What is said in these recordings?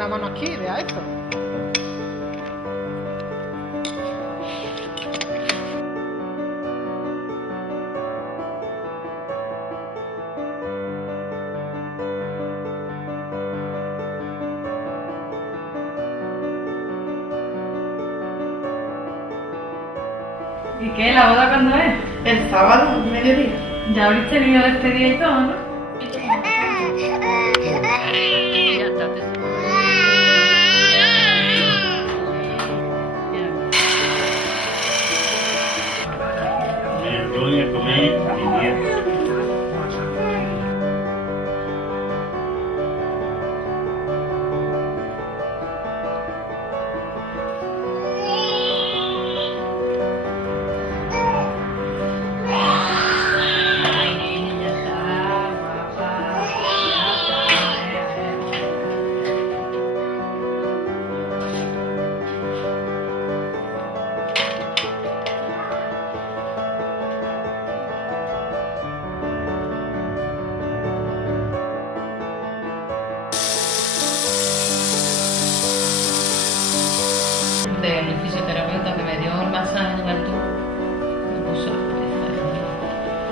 una mano aquí, vea esto. ¿Y qué? ¿La boda cuándo es? El sábado, mediodía. Ya habréis tenido despedida y todo, ¿no? Yo voy a comer mi día. De mi fisioterapeuta que me dio el masaje en el tubo, me puso la cabeza.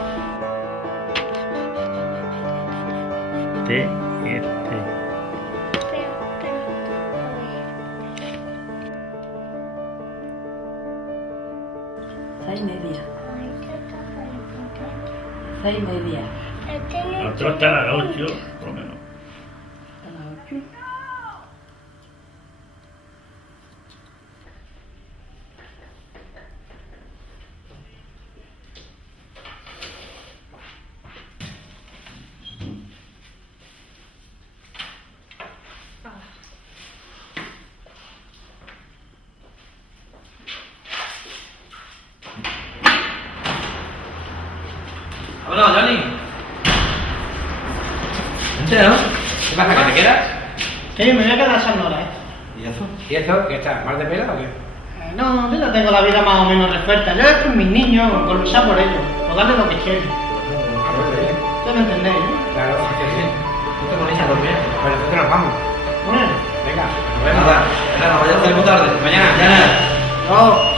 Seis y media. 6:30. Nosotros hasta las 8, por lo menos. A las 8. Vámonos, Johnny. Vente, ¿no? ¿Qué pasa, que te quedas? Sí, me voy a quedar esa hora, ¿Y eso? ¿Y eso? ¿Qué está? ¿Mal de pelo o qué? No, yo ya tengo la vida más o menos resuelta. Yo estoy con mis niños, por luchar por ellos, por darles lo que quieren. ¿Ustedes me entendéis, eh? Claro, sí que sí. Tú te pones a dormir. Pero nosotros nos vamos. Bueno, Venga, nos vemos. Nada, nos vayamos a hacer muy tarde. Mañana. Mañana. no.